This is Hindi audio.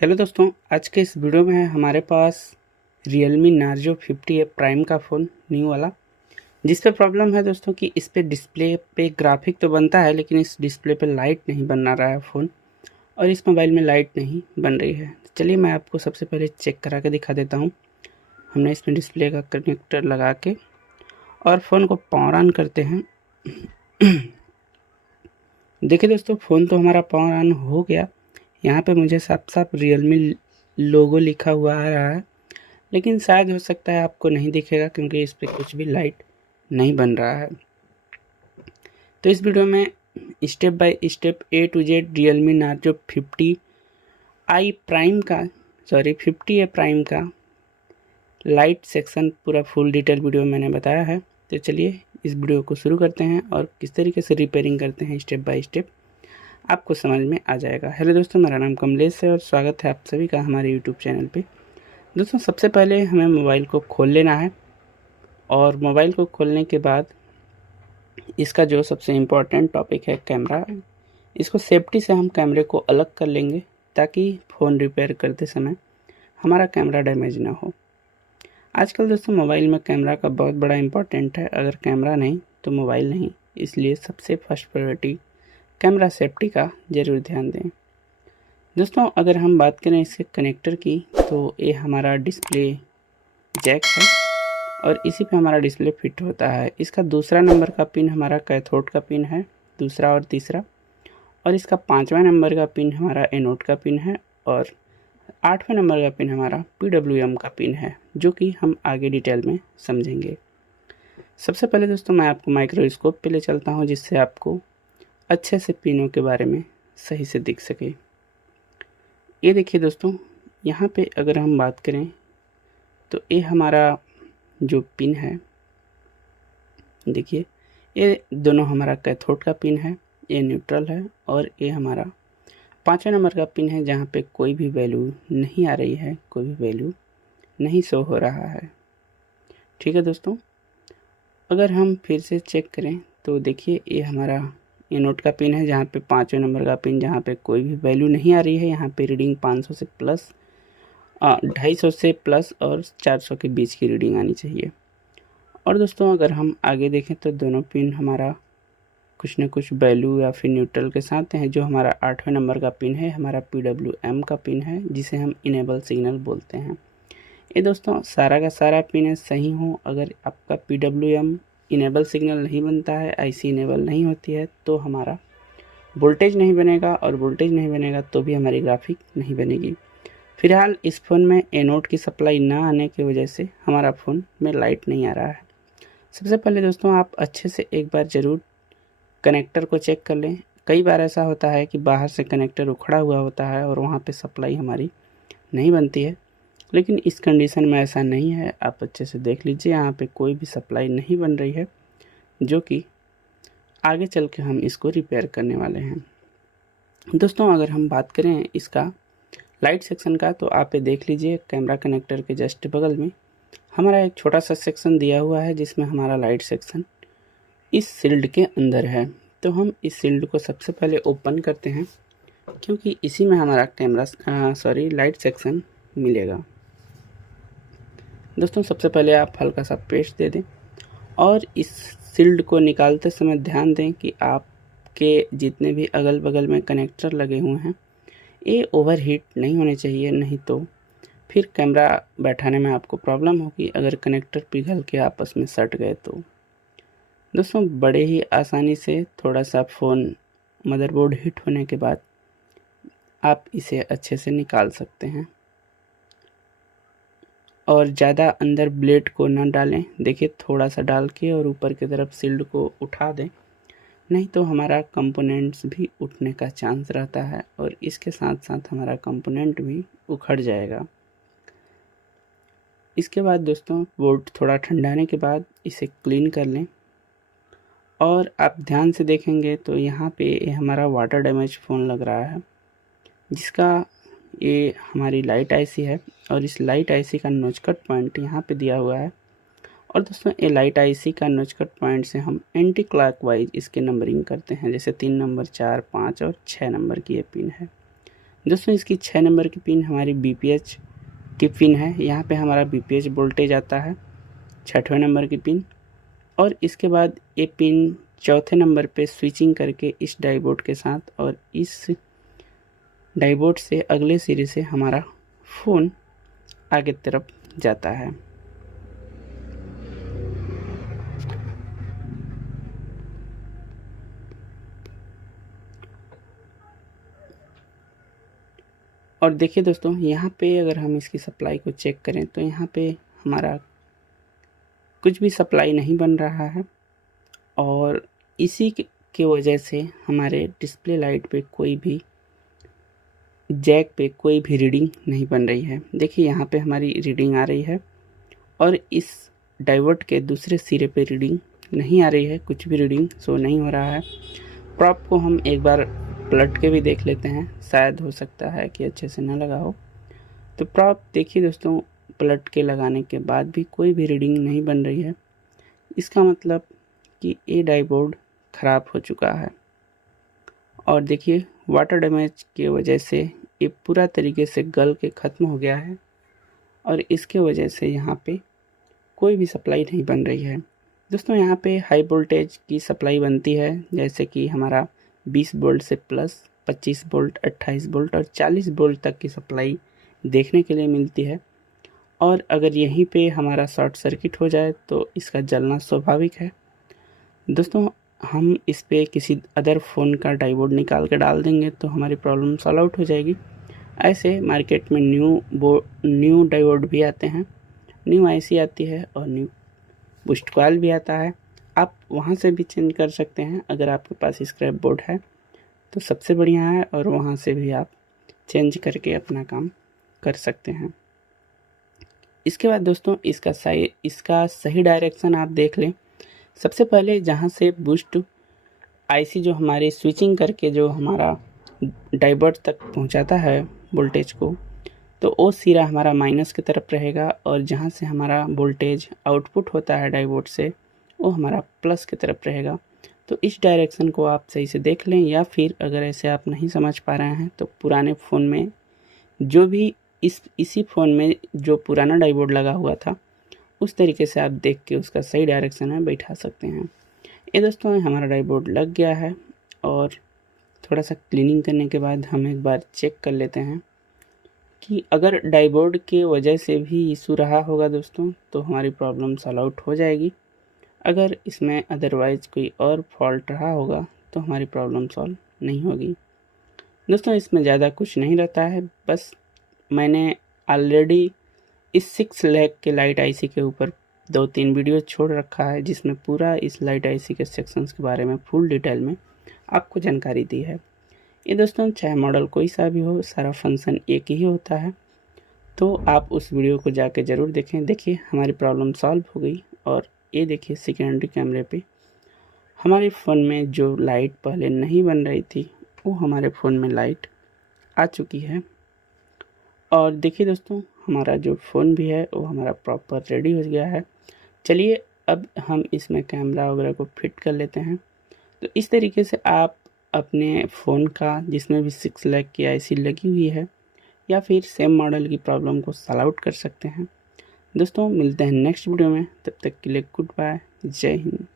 हेलो दोस्तों, आज के इस वीडियो में हमारे पास Realme Narzo 50A प्राइम का फ़ोन न्यू वाला, जिस पे प्रॉब्लम है दोस्तों कि इस पे डिस्प्ले पे ग्राफिक तो बनता है लेकिन इस डिस्प्ले पे लाइट नहीं बन रहा है फ़ोन, और इस मोबाइल में लाइट नहीं बन रही है। चलिए मैं आपको सबसे पहले चेक करा के दिखा देता हूँ। हमने इसमें डिस्प्ले का कनेक्टर लगा के और फ़ोन को पावर ऑन करते हैं। देखिए दोस्तों, फ़ोन तो हमारा पावर ऑन हो गया। यहाँ पे मुझे साफ साफ Realme लोगो लिखा हुआ आ रहा है, लेकिन शायद हो सकता है आपको नहीं दिखेगा क्योंकि इस पे कुछ भी लाइट नहीं बन रहा है। तो इस वीडियो में step by step A to Z Realme Narzo 50i prime का 50A प्राइम का लाइट सेक्शन पूरा फुल डिटेल वीडियो मैंने बताया है। तो चलिए इस वीडियो को शुरू करते हैं और किस तरीके से रिपेयरिंग करते हैं स्टेप बाय स्टेप आपको समझ में आ जाएगा। हेलो दोस्तों, मेरा नाम कमलेश है और स्वागत है आप सभी का हमारे यूट्यूब चैनल पे। दोस्तों, सबसे पहले हमें मोबाइल को खोल लेना है और मोबाइल को खोलने के बाद इसका जो सबसे इम्पोर्टेंट टॉपिक है कैमरा, इसको सेफ्टी से हम कैमरे को अलग कर लेंगे ताकि फ़ोन रिपेयर करते समय हमारा कैमरा डैमेज ना हो। आजकल दोस्तों मोबाइल में कैमरा का बहुत बड़ा इम्पोर्टेंट है, अगर कैमरा नहीं तो मोबाइल नहीं, इसलिए सबसे फर्स्ट प्रायोरिटी कैमरा सेफ्टी का ज़रूर ध्यान दें। दोस्तों, अगर हम बात करें इसके कनेक्टर की तो ये हमारा डिस्प्ले जैक है और इसी पे हमारा डिस्प्ले फिट होता है। इसका दूसरा नंबर का पिन हमारा कैथोड का पिन है, दूसरा और तीसरा, और इसका 5वां नंबर का पिन हमारा एनोड का पिन है और 8वें नंबर का पिन हमारा PWM का पिन है, जो कि हम आगे डिटेल में समझेंगे। सबसे पहले दोस्तों मैं आपको माइक्रोस्कोप पे ले चलता हूँ जिससे आपको अच्छे से पिनों के बारे में सही से दिख सके। ये देखिए दोस्तों, यहाँ पे अगर हम बात करें तो ये हमारा जो पिन है, देखिए ये दोनों हमारा कैथोड का पिन है, ये न्यूट्रल है, और ये हमारा 5वें नंबर का पिन है जहाँ पे कोई भी वैल्यू नहीं आ रही है, कोई भी वैल्यू नहीं शो हो रहा है। ठीक है दोस्तों, अगर हम फिर से चेक करें तो देखिए ये हमारा एनोड का पिन है जहाँ पे 5वें नंबर का पिन, जहाँ पे कोई भी वैल्यू नहीं आ रही है। यहाँ पे रीडिंग 500 से प्लस 250 से प्लस और 400 के बीच की रीडिंग आनी चाहिए। और दोस्तों अगर हम आगे देखें तो दोनों पिन हमारा कुछ न कुछ वैल्यू या फिर न्यूट्रल के साथ हैं। जो हमारा 8वें नंबर का पिन है हमारा PWM का पिन है, जिसे हम इनेबल सिग्नल बोलते हैं। ये दोस्तों सारा का सारा पिन सही हो, अगर आपका PWM इनेबल सिग्नल नहीं बनता है, IC इनेबल नहीं होती है, तो हमारा वोल्टेज नहीं बनेगा, और वोल्टेज नहीं बनेगा तो भी हमारी ग्राफिक नहीं बनेगी। फिलहाल इस फ़ोन में एनोड की सप्लाई ना आने की वजह से हमारा फ़ोन में लाइट नहीं आ रहा है। सबसे पहले दोस्तों आप अच्छे से एक बार ज़रूर कनेक्टर को चेक कर लें। कई बार ऐसा होता है कि बाहर से कनेक्टर उखड़ा हुआ होता है और वहाँ पे सप्लाई हमारी नहीं बनती है, लेकिन इस कंडीशन में ऐसा नहीं है। आप अच्छे से देख लीजिए, यहाँ पे कोई भी सप्लाई नहीं बन रही है, जो कि आगे चल के हम इसको रिपेयर करने वाले हैं। दोस्तों अगर हम बात करें इसका लाइट सेक्शन का, तो आप ये देख लीजिए कैमरा कनेक्टर के जस्ट बगल में हमारा एक छोटा सा सेक्शन दिया हुआ है जिसमें हमारा लाइट सेक्शन इस शील्ड के अंदर है। तो हम इस शील्ड को सबसे पहले ओपन करते हैं क्योंकि इसी में हमारा लाइट सेक्शन मिलेगा। दोस्तों सबसे पहले आप हल्का सा पेस्ट दे दें और इस शील्ड को निकालते समय ध्यान दें कि आपके जितने भी अगल बगल में कनेक्टर लगे हुए हैं ये ओवरहीट नहीं होने चाहिए, नहीं तो फिर कैमरा बैठाने में आपको प्रॉब्लम होगी अगर कनेक्टर पिघल के आपस में सट गए तो। दोस्तों बड़े ही आसानी से थोड़ा सा फ़ोन मदरबोर्ड हीट होने के बाद आप इसे अच्छे से निकाल सकते हैं, और ज़्यादा अंदर ब्लेड को ना डालें। देखिए थोड़ा सा डाल के और ऊपर की तरफ शील्ड को उठा दें, नहीं तो हमारा कंपोनेंट्स भी उठने का चांस रहता है और इसके साथ साथ हमारा कंपोनेंट भी उखड़ जाएगा। इसके बाद दोस्तों बोर्ड थोड़ा ठंडाने के बाद इसे क्लीन कर लें, और आप ध्यान से देखेंगे तो यहाँ पे हमारा वाटर डैमेज फ़ोन लग रहा है, जिसका ये हमारी लाइट IC है, और इस लाइट IC का नोचकट पॉइंट यहाँ पे दिया हुआ है। और दोस्तों ये लाइट IC का नोचकट पॉइंट से हम एंटी क्लॉकवाइज इसके नंबरिंग करते हैं, जैसे 3 नंबर, 4, 5 और 6 नंबर की ये पिन है। दोस्तों इसकी 6 नंबर की पिन हमारी BPH की पिन है। यहाँ पे हमारा BPH वोल्टेज आता है 6वें नंबर की पिन। और इसके बाद ये पिन 4थे नंबर पे स्विचिंग करके इस डाइबोर्ड के साथ और इस डाइबोर्ड से अगले सिरे से हमारा फ़ोन आगे तरफ जाता है। और देखिए दोस्तों, यहाँ पे अगर हम इसकी सप्लाई को चेक करें तो यहाँ पे हमारा कुछ भी सप्लाई नहीं बन रहा है और इसी के वजह से हमारे डिस्प्ले लाइट पे कोई भी जैक पे कोई भी रीडिंग नहीं बन रही है। देखिए यहाँ पे हमारी रीडिंग आ रही है और इस डाइवर्ट के दूसरे सिरे पे रीडिंग नहीं आ रही है, कुछ भी रीडिंग शो नहीं हो रहा है। प्रॉप को हम एक बार पलट के भी देख लेते हैं, शायद हो सकता है कि अच्छे से ना लगा हो। तो प्रॉप देखिए दोस्तों, पलट के लगाने के बाद भी कोई भी रीडिंग नहीं बन रही है। इसका मतलब कि ये डाइबोर्ड ख़राब हो चुका है। और देखिए वाटर डैमेज की वजह से ये पूरा तरीके से गल के ख़त्म हो गया है और इसके वजह से यहाँ पे कोई भी सप्लाई नहीं बन रही है। दोस्तों यहाँ पे हाई वोल्टेज की सप्लाई बनती है, जैसे कि हमारा 20 वोल्ट से प्लस 25 वोल्ट, 28 वोल्ट और 40 वोल्ट तक की सप्लाई देखने के लिए मिलती है। और अगर यहीं पे हमारा शॉर्ट सर्किट हो जाए तो इसका जलना स्वाभाविक है। दोस्तों हम इस पे किसी अदर फ़ोन का डाइबोर्ड निकाल के डाल देंगे तो हमारी प्रॉब्लम सॉल्व आउट हो जाएगी। ऐसे मार्केट में न्यू डाइबोर्ड भी आते हैं, न्यू IC आती है और न्यू बूस्ट कॉइल भी आता है। आप वहाँ से भी चेंज कर सकते हैं। अगर आपके पास स्क्रैप बोर्ड है तो सबसे बढ़िया है और वहाँ से भी आप चेंज करके अपना काम कर सकते हैं। इसके बाद दोस्तों इसका सही डायरेक्शन आप देख लें। सबसे पहले जहाँ से बूस्ट IC जो हमारी स्विचिंग करके जो हमारा डाइवर्ट तक पहुँचाता है वोल्टेज को, तो वो सिरा हमारा माइनस की तरफ रहेगा और जहाँ से हमारा वोल्टेज आउटपुट होता है डाइवर्ट से वो हमारा प्लस की तरफ रहेगा। तो इस डायरेक्शन को आप सही से देख लें, या फिर अगर ऐसे आप नहीं समझ पा रहे हैं तो पुराने फ़ोन में जो भी इसी फ़ोन में जो पुराना डाइवर्ट लगा हुआ था उस तरीके से आप देख के उसका सही डायरेक्शन में बैठा सकते हैं। ये दोस्तों हमारा डाइवर्ट लग गया है और थोड़ा सा क्लीनिंग करने के बाद हम एक बार चेक कर लेते हैं कि अगर डाइबोर्ड के वजह से भी इशू रहा होगा दोस्तों तो हमारी प्रॉब्लम सॉल्व आउट हो जाएगी। अगर इसमें अदरवाइज़ कोई और फॉल्ट रहा होगा तो हमारी प्रॉब्लम सॉल्व नहीं होगी। दोस्तों इसमें ज़्यादा कुछ नहीं रहता है, बस मैंने ऑलरेडी इस 6 लैग के लाइट IC के ऊपर 2-3 वीडियो छोड़ रखा है जिसमें पूरा इस लाइट IC के सेक्शंस के बारे में फुल डिटेल में आपको जानकारी दी है। ये दोस्तों चाहे मॉडल कोई सा भी हो, सारा फंक्शन एक ही होता है। तो आप उस वीडियो को जाके ज़रूर देखें। देखिए हमारी प्रॉब्लम सॉल्व हो गई और ये देखिए सेकेंडरी कैमरे पे हमारे फ़ोन में जो लाइट पहले नहीं बन रही थी वो हमारे फ़ोन में लाइट आ चुकी है। और देखिए दोस्तों हमारा जो फ़ोन भी है वो हमारा प्रॉपर रेडी हो गया है। चलिए अब हम इसमें कैमरा वगैरह को फिट कर लेते हैं। तो इस तरीके से आप अपने फ़ोन का जिसमें भी 6 लाख की IC लगी हुई है या फिर सेम मॉडल की प्रॉब्लम को सॉल्व आउट कर सकते हैं। दोस्तों मिलते हैं नेक्स्ट वीडियो में, तब तक के लिए गुड बाय, जय हिंद।